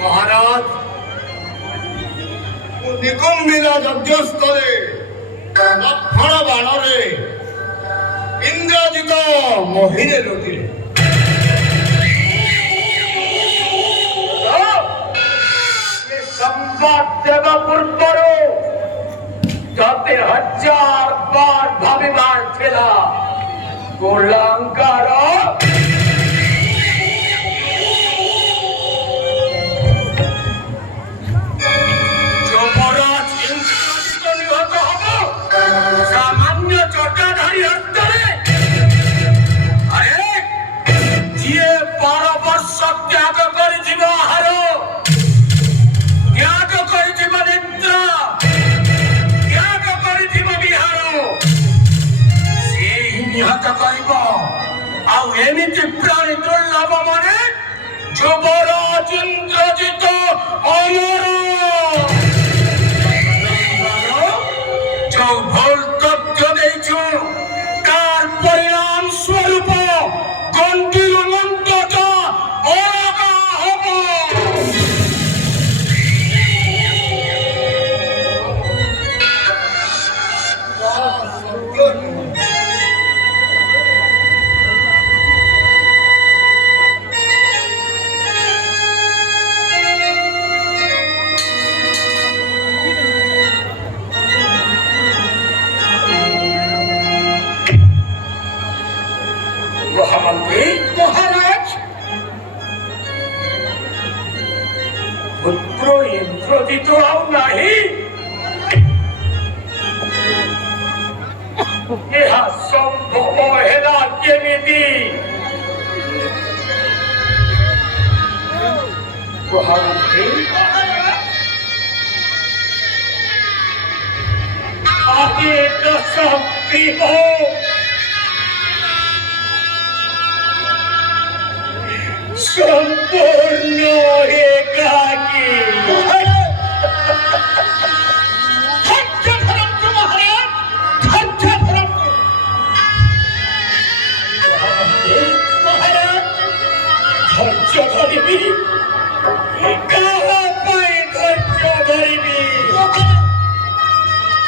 মহারাজ নিকুম্বিলা যজ্ঞস্থলে লক্ষণ বাণরে ইন্দ্রজিৎ মহিরে লুটিলে সংবাদ দেবা পূর্বর যাতে হাজার বার ভাবিবার ছিল গোলাঙ্কার যুবরাজ ইন্দ্রজিৎ নিহত হব সামান্য চটাধারী হস্তে। আরে ଯିଏ 12 ବର୍ଷ ତ୍ୟାଗ କରିଯିବ ଆହାର, ତ୍ୟାଗ କରିଯିବ ନିଦ୍ରା, ତ୍ୟାଗ କରିଯିବ ବିହାର, ସେ ହିଁ ନିହତ କରିବ। ଆଉ ଏମିତି ପ୍ରାଣୀ ଦୁର୍ଲଭ ମାନେ ଯୁବରାଜ ଇନ୍ଦ୍ରଜିତ ଅମର। ଯୋଉ ଭୁଲ ତଥ୍ୟ ଦେଇଛୁ ତାର ପରିଣାମ ସ୍ୱରୂପ ଗଣ୍ଡିର ମନ୍ତଟା ଅଲଗା ହବ। মহামন্ত্রী মহারাজ, পুত্র ইন্দ্রজিৎ ଆଉ ନାହିଁ। ଏହା ସମ୍ଭବ ହେଲା କେମିତି? ମହାମନ୍ତ୍ରୀ ଆଜି ଦଶ ପିହ সম্পূর্ণ একাকী। ধৈর্য ধরিবি,